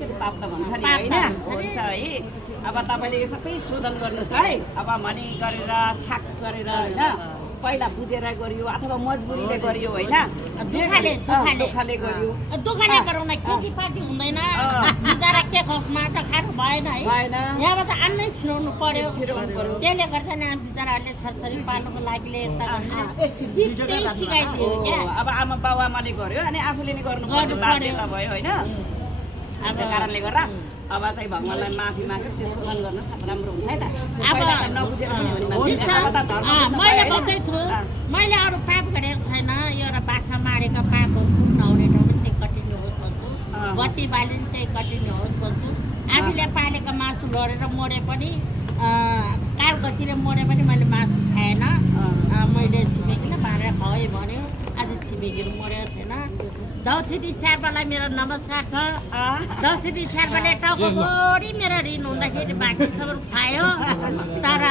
अलिकति पाप त भन्छ नि होइन हुन्छ है अब तपाईँले यो सबै शोधन गर्नुहोस् है अब मनी गरेर छाक गरेर होइन पहिला बुझेर गरियो अथवा मजबुरीले गरियो होइन दुःखले गरियो दुःखले गराउन खेतीपाती हुँदैन बिचरा के खस माटो खानु भएन है यहाँबाट अन्नै छिराउनु पर्यो त्यसले गर्दा नि बिचराहरूले छोरछोरी पाल्नुको लागि सिकाइदियो क्या अब आमा बाबुआमाले गर्यो अनि आफूले नै गर्नु बाध्यता भयो होइन अब कारणले गर्दा अब चाहिँ भगवान्लाई माफी माग्यो त्यो शोधन गर्न राम्रो हुन्छ है त मैले भन्दैछु मैले अरू पाप गरेको छैन एउटा बाछा मारेको पापहरू पुग्न नहुने ठाउँ पनि त्यही कटिने होस् भन्छु बत्ती बाले पनि त्यही कटिने होस् भन्छु आफूले पालेको मासु लडेर मरे पनि कालगतिले मरे पनि मैले मासु खाएन मैले छिमेकीले मारेर खुवाएँ भन्यो आज छिमेकीहरू मरेको छैन दक्षिणी शेर्पालाई मेरो नमस्कार छ दक्षिणी शेर्पाले टाउकोभरि मेरो ऋण हुँदाखेरि बाँकी सबै खायो तर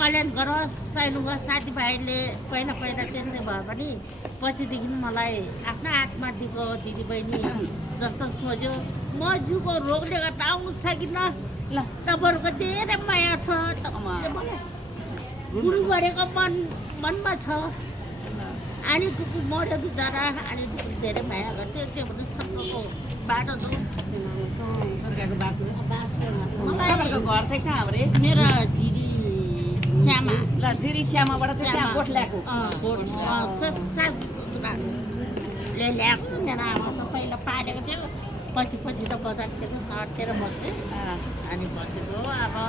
कल्याण गरोस् सहिलो साथीभाइले पहिला त्यस्तै भयो भने पछिदेखि मलाई आफ्नो आत्मा दिएको दिदीबहिनी जस्तो सोच्यो म जिउको रोगले गर्दा आउनुहोस् छ कि न ल तपाईँहरूको धेरै माया छ गुरु गरेको मनमा छ अनि कुकुर मर्यो बिचरा अनि कुकुर धेरै माया गर्थ्यो त्यो भने सबको बाटो जोस् घर चाहिँ कहाँ हो रे मेरो झिरी श्यामा ल जिरी श्यामाबाट चाहिँ त्यहाँ गोठ ल्याएको सासुले ल्याएको मेरो आमा पहिला पालेको थियो पछि त बजारतिर सहरतिर बस्थेँ अनि बसेको अब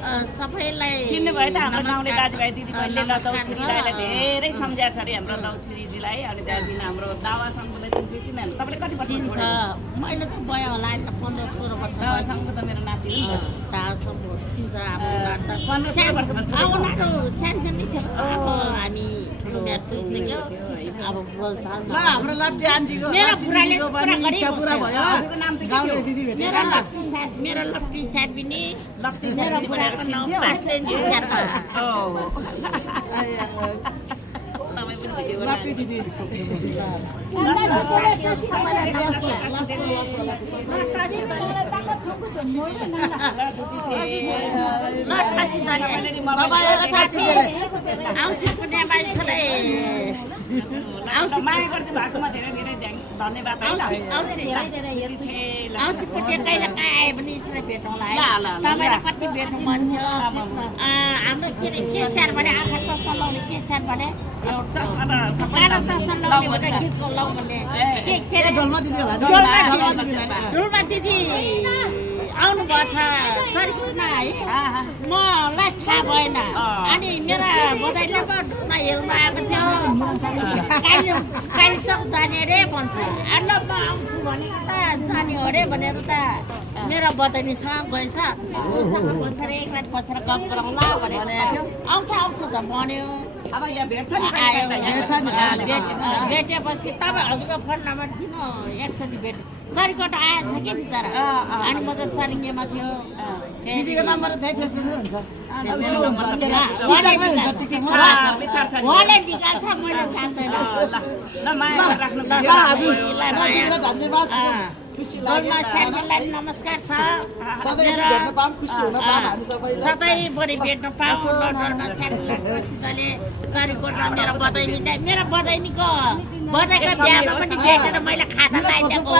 सबैलाई चिन्नु भयो त हाम्रो गाउँले दाजुभाइ दिदीबहिनीले ल दौछिरीलाई धेरै सम्झाएको छ अरे हाम्रो दौछिरीजीलाई अनि त्यहाँदेखि हाम्रो दावा सङ्घलाई चिन्छ तपाईँले कति वर्ष चिन्छ मैले त भयो होला अहिले त 15-16 वर्ष दावा सङ्घ त मेरो नाति हो नि त दावासँग चिन्छ अब 15-16 वर्षमा उनीहरू सानसानै थियो अब हामी ठुलो बिहा पुगिसक्यो अब बोल्छ हाम्रो लट्टी आन्टीको मेरो बुढाले पुरा भयो गाउँले दिदी भेटेर मेरो लट्टी सार्पिनी लक्ष्मी मेरो बुढाको नाम पास्टेन्जी शेर्पा लट्टी दिदी माया गर्दै भएकोमा धेरै धेरै धन्यवाद है औँसी कहिले कहाँ आयो भने यसलाई भेटौँला है तपाईँलाई कति भेट्नु मन थियो हाम्रो के अरे केसीआर भने आँखा चस्मा लाउने केसीआर भने कालो चस्मा लाउने भने गीत लाउँ भने के अरे डोल्मा दिदी आउनुभएको छ चरित्रमा है मलाई थाहा भएन अनि मेरा बधाईले पो डोल्मा हेलमा आएको थियो कालीचोक जाने अरे भन्छ ल म आउँछु भनेको त जाने हो अरे भनेर त मेरो बधाईसँग गएछ उसँग बसेर एक रात बसेर गफ गरौँला भनेर आउँछ त भन्यो अब यहाँ भेट्छ नि आयो भेटेपछि तपाईँ हजुरको फोन नम्बर दिनु एकचोटि भेट चरीकोट आएछ कि बिचरा अनि म त चरिङ्गेमा थियो दिदीको नम्बर त्यही फेसबुकमै हुन्छ उहाँले निकाल्छ मैले जान्दैन धन्यवाद खुसी लाग्यो नमस्कार छ सधैँ भेट्न पाऊँ खुसी हुन पाऊँ हामी सबैलाई सधैँभरि भेट्न पाऊँ लन्डनमा स्यामले चरीकोट मेरो बधाइनीको बधाईको बिहामा पनि भेटेर मैले खाता लगाइदिएको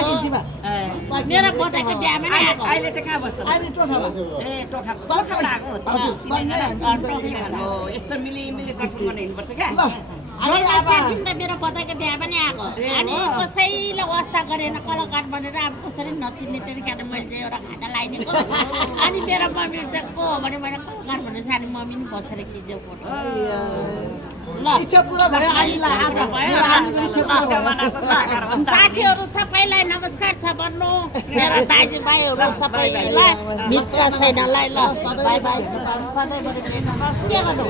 मेरो बधाईको बिहामा नै आएको अहिले चाहिँ कहाँ बस्छ अहिले टोखामा ए टोखाबाट आएको हजुर सँगै यस्तो मिली दर्शन गर्न हिँड्नुपर्छ क्या मेरो बधाईको बिहा पनि आएको अनि कसैले वास्ता गरेन कलाकार भनेर अब कसरी नचिन्ने त्यति कारण मैले चाहिँ एउटा खाता लगाइदिएको अनि मेरो मम्मी चाहिँ को हो भने मैले कलाकार भनेर सानो मम्मी पनि बसेर खिच्यो फोटो ल इच्छा पुरा भयो साथीहरू सबैलाई नमस्कार छ भन्नु मेरो दाजुभाइहरू सबैलाई मित्र छैनलाई ल सधैँ के गर्नु